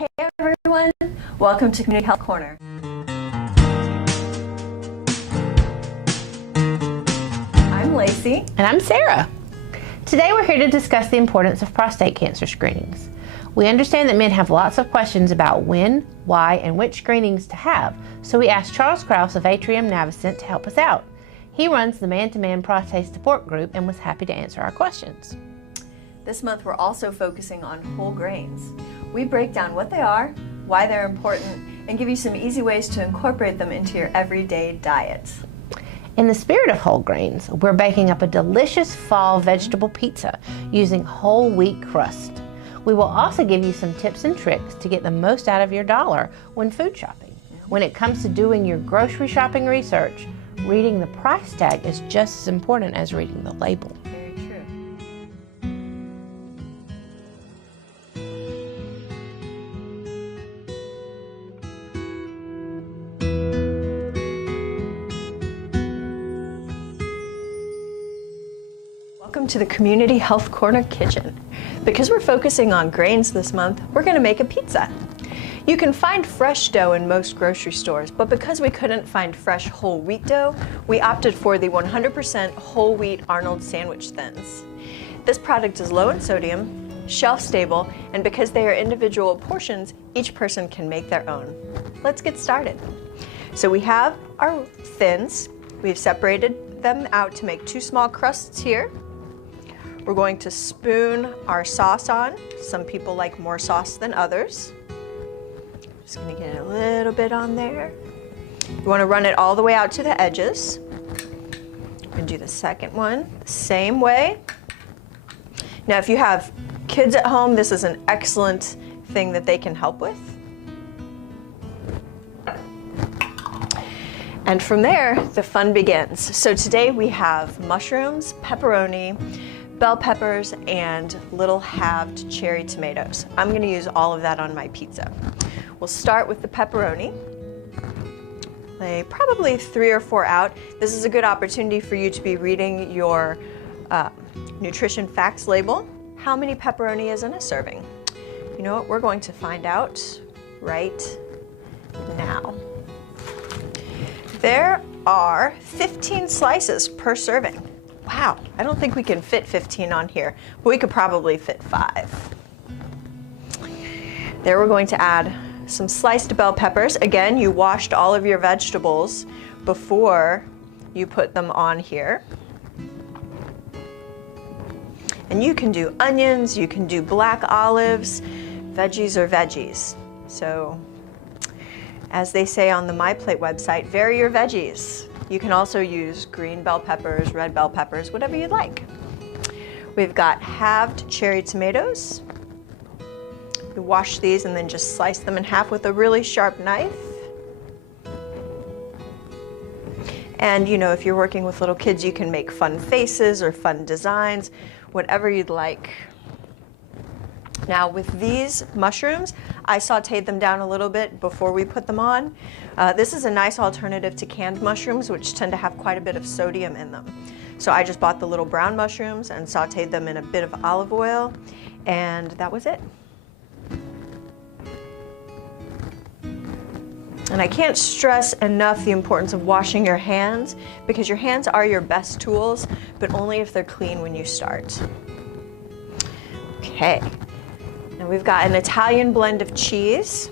Hey everyone, welcome to Community Health Corner. I'm Lacey. And I'm Sarah. Today we're here to discuss the importance of prostate cancer screenings. We understand that men have lots of questions about when, why, and which screenings to have, so we asked Charles Krause of Atrium Navicent to help us out. He runs the Man-to-Man Prostate Support Group and was happy to answer our questions. This month we're also focusing on whole grains. We break down what they are, why they're important, and give you some easy ways to incorporate them into your everyday diet. In the spirit of whole grains, we're baking up a delicious fall vegetable pizza using whole wheat crust. We will also give you some tips and tricks to get the most out of your dollar when food shopping. When it comes to doing your grocery shopping research, reading the price tag is just as important as reading the label. Very true. Welcome to the Community Health Corner Kitchen. Because we're focusing on grains this month, we're going to make a pizza. You can find fresh dough in most grocery stores, but because we couldn't find fresh whole wheat dough, we opted for the 100% whole wheat Arnold sandwich thins. This product is low in sodium, shelf stable, and because they are individual portions, each person can make their own. Let's get started. So we have our thins. We've separated them out to make two small crusts here. We're going to spoon our sauce on. Some people like more sauce than others. Just gonna get a little bit on there. You wanna run it all the way out to the edges. We're gonna do the second one the same way. Now, if you have kids at home, this is an excellent thing that they can help with. And from there, the fun begins. So today we have mushrooms, pepperoni, bell peppers, and little halved cherry tomatoes. I'm going to use all of that on my pizza. We'll start with the pepperoni. Lay probably 3 or 4 out. This is a good opportunity for you to be reading your nutrition facts label. How many pepperoni is in a serving? You know what? We're going to find out right now. There are 15 slices per serving. Wow, I don't think we can fit 15 on here, but we could probably fit 5. There we're going to add some sliced bell peppers. Again, you washed all of your vegetables before you put them on here. And you can do onions, you can do black olives, veggies are veggies. So, as they say on the My Plate website, vary your veggies. You can also use green bell peppers, red bell peppers, whatever you'd like. We've got halved cherry tomatoes. You wash these and then just slice them in half with a really sharp knife. And you know, if you're working with little kids, you can make fun faces or fun designs, whatever you'd like. Now with these mushrooms, I sauteed them down a little bit before we put them on. This is a nice alternative to canned mushrooms, which tend to have quite a bit of sodium in them. So I just bought the little brown mushrooms and sauteed them in a bit of olive oil, and that was it. And I can't stress enough the importance of washing your hands, because your hands are your best tools, but only if they're clean when you start. Okay. Now we've got an Italian blend of cheese.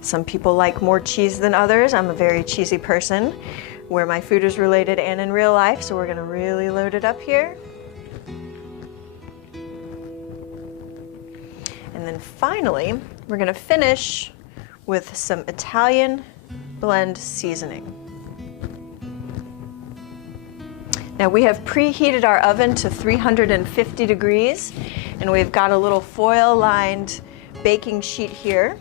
Some people like more cheese than others. I'm a very cheesy person, where my food is related and in real life, so we're gonna really load it up here. And then finally, we're gonna finish with some Italian blend seasoning. Now we have preheated our oven to 350 degrees, and we've got a little foil-lined baking sheet here.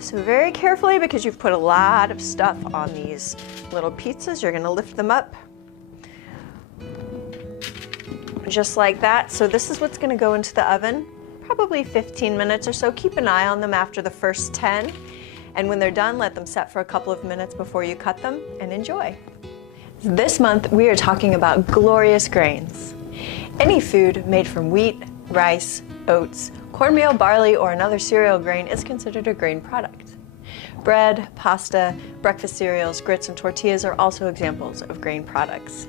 So very carefully, because you've put a lot of stuff on these little pizzas, you're gonna lift them up just like that. So this is what's gonna go into the oven, probably 15 minutes or so. Keep an eye on them after the first 10. And when they're done, let them set for a couple of minutes before you cut them, and enjoy. This month, we are talking about glorious grains. Any food made from wheat, rice, oats, cornmeal, barley, or another cereal grain is considered a grain product. Bread, pasta, breakfast cereals, grits, and tortillas are also examples of grain products.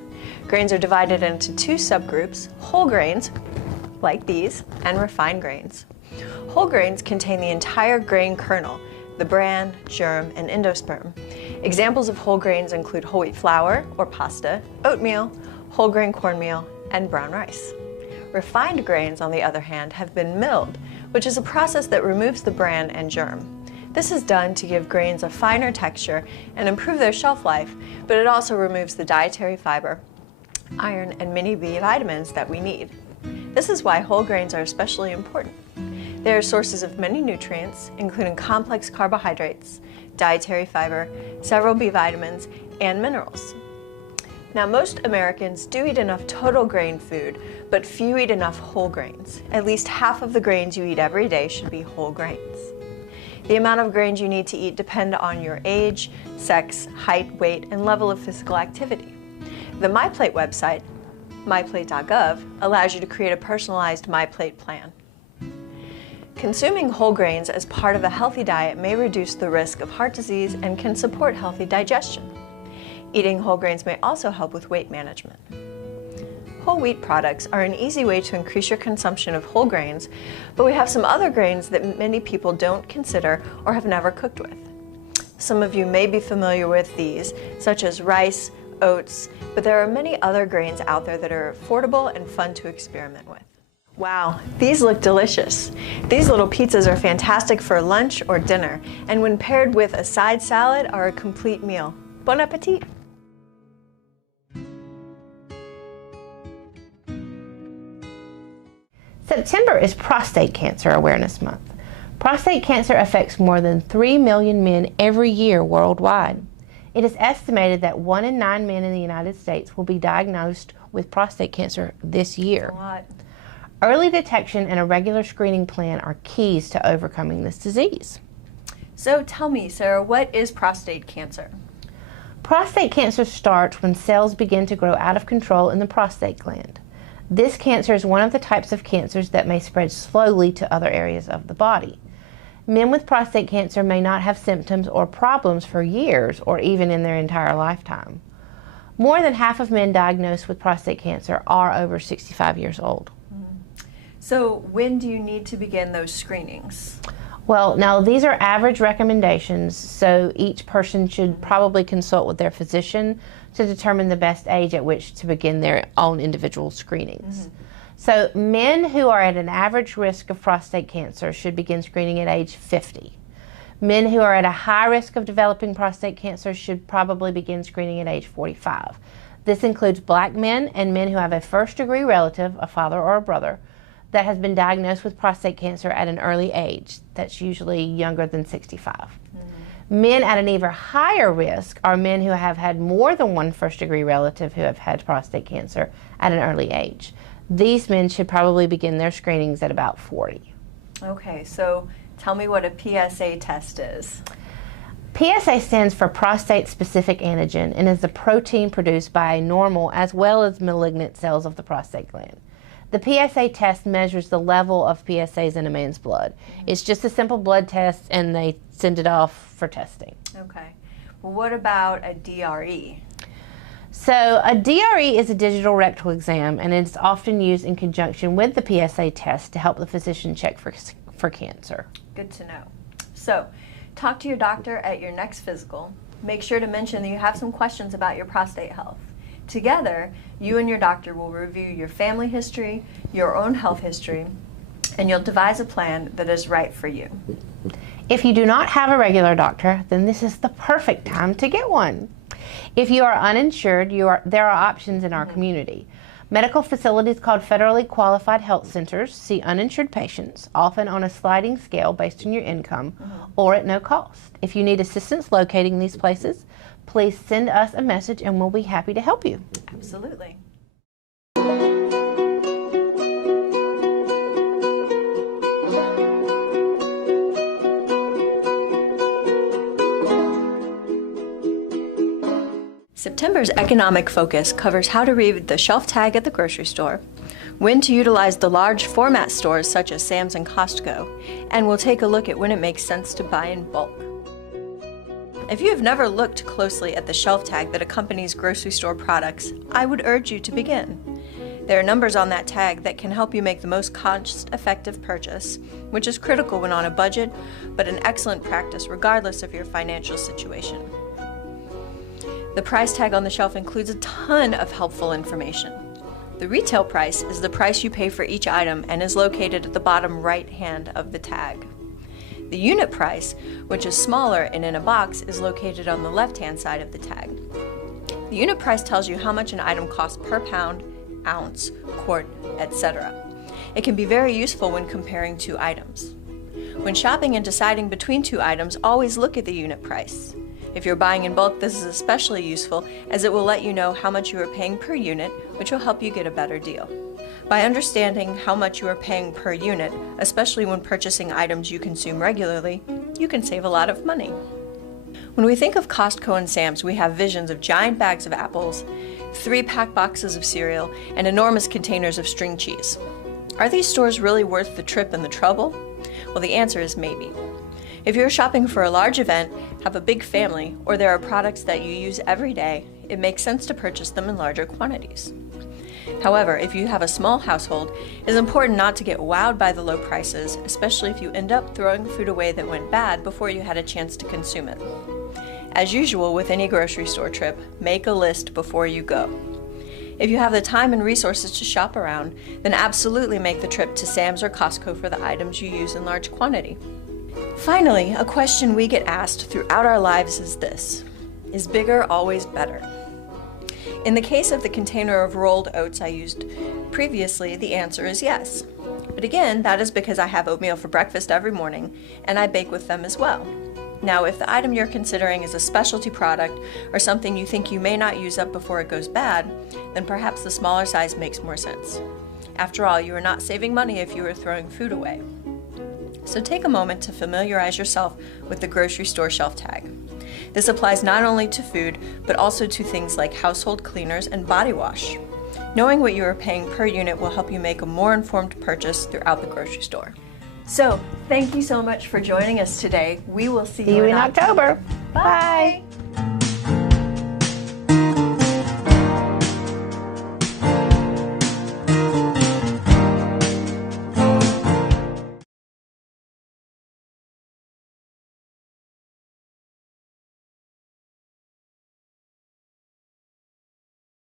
Grains are divided into two subgroups: whole grains, like these, and refined grains. Whole grains contain the entire grain kernel, the bran, germ, and endosperm. Examples of whole grains include whole wheat flour or pasta, oatmeal, whole grain cornmeal, and brown rice. Refined grains, on the other hand, have been milled, which is a process that removes the bran and germ. This is done to give grains a finer texture and improve their shelf life, but it also removes the dietary fiber, iron, and many B vitamins that we need. This is why whole grains are especially important. They are sources of many nutrients, including complex carbohydrates, dietary fiber, several B vitamins, and minerals. Now, most Americans do eat enough total grain food, but few eat enough whole grains. At least half of the grains you eat every day should be whole grains. The amount of grains you need to eat depend on your age, sex, height, weight, and level of physical activity. The MyPlate website, myplate.gov, allows you to create a personalized MyPlate plan. Consuming whole grains as part of a healthy diet may reduce the risk of heart disease and can support healthy digestion. Eating whole grains may also help with weight management. Whole wheat products are an easy way to increase your consumption of whole grains, but we have some other grains that many people don't consider or have never cooked with. Some of you may be familiar with these, such as rice, oats, but there are many other grains out there that are affordable and fun to experiment with. Wow, these look delicious. These little pizzas are fantastic for lunch or dinner, and when paired with a side salad are a complete meal. Bon appetit! September is Prostate Cancer Awareness Month. Prostate cancer affects more than 3 million men every year worldwide. It is estimated that 1 in 9 men in the United States will be diagnosed with prostate cancer this year. A lot. Early detection and a regular screening plan are keys to overcoming this disease. So tell me, Sarah, what is prostate cancer? Prostate cancer starts when cells begin to grow out of control in the prostate gland. This cancer is one of the types of cancers that may spread slowly to other areas of the body. Men with prostate cancer may not have symptoms or problems for years or even in their entire lifetime. More than half of men diagnosed with prostate cancer are over 65 years old. So when do you need to begin those screenings? Well, now these are average recommendations, so each person should probably consult with their physician to determine the best age at which to begin their own individual screenings. So men who are at an average risk of prostate cancer should begin screening at age 50. Men who are at a high risk of developing prostate cancer should probably begin screening at age 45. This includes black men and men who have a first-degree relative, a father or a brother, that has been diagnosed with prostate cancer at an early age. That's usually younger than 65. Men at an even higher risk are men who have had more than one first-degree relative who have had prostate cancer at an early age. These men should probably begin their screenings at about 40. Okay, so tell me what a PSA test is. PSA stands for prostate-specific antigen and is the protein produced by normal as well as malignant cells of the prostate gland. The PSA test measures the level of PSAs in a man's blood. It's just a simple blood test and they send it off for testing. Okay. Well, what about a DRE? So a DRE is a digital rectal exam and it's often used in conjunction with the PSA test to help the physician check for cancer. Good to know. So talk to your doctor at your next physical. Make sure to mention that you have some questions about your prostate health. Together, you and your doctor will review your family history, your own health history, and you'll devise a plan that is right for you. If you do not have a regular doctor, then this is the perfect time to get one. If you are uninsured, there are options in our community. Medical facilities called federally qualified health centers see uninsured patients, often on a sliding scale based on your income, or at no cost. If you need assistance locating these places, please send us a message and we'll be happy to help you. Absolutely. September's economic focus covers how to read the shelf tag at the grocery store, when to utilize the large format stores such as Sam's and Costco, and we'll take a look at when it makes sense to buy in bulk. If you have never looked closely at the shelf tag that accompanies grocery store products, I would urge you to begin. There are numbers on that tag that can help you make the most cost-effective purchase, which is critical when on a budget, but an excellent practice regardless of your financial situation. The price tag on the shelf includes a ton of helpful information. The retail price is the price you pay for each item and is located at the bottom right hand of the tag. The unit price, which is smaller and in a box, is located on the left-hand side of the tag. The unit price tells you how much an item costs per pound, ounce, quart, etc. It can be very useful when comparing two items. When shopping and deciding between two items, always look at the unit price. If you're buying in bulk, this is especially useful as it will let you know how much you are paying per unit, which will help you get a better deal. By understanding how much you are paying per unit, especially when purchasing items you consume regularly, you can save a lot of money. When we think of Costco and Sam's, we have visions of giant bags of apples, 3-pack boxes of cereal, and enormous containers of string cheese. Are these stores really worth the trip and the trouble? Well, the answer is maybe. If you're shopping for a large event, have a big family, or there are products that you use every day, it makes sense to purchase them in larger quantities. However, if you have a small household, it is important not to get wowed by the low prices, especially if you end up throwing food away that went bad before you had a chance to consume it. As usual with any grocery store trip, make a list before you go. If you have the time and resources to shop around, then absolutely make the trip to Sam's or Costco for the items you use in large quantity. Finally, a question we get asked throughout our lives is this: is bigger always better? In the case of the container of rolled oats I used previously, the answer is yes. But again, that is because I have oatmeal for breakfast every morning, and I bake with them as well. Now, if the item you're considering is a specialty product or something you think you may not use up before it goes bad, then perhaps the smaller size makes more sense. After all, you are not saving money if you are throwing food away. So take a moment to familiarize yourself with the grocery store shelf tag. This applies not only to food, but also to things like household cleaners and body wash. Knowing what you are paying per unit will help you make a more informed purchase throughout the grocery store. So, thank you so much for joining us today. We will see you in October. Bye!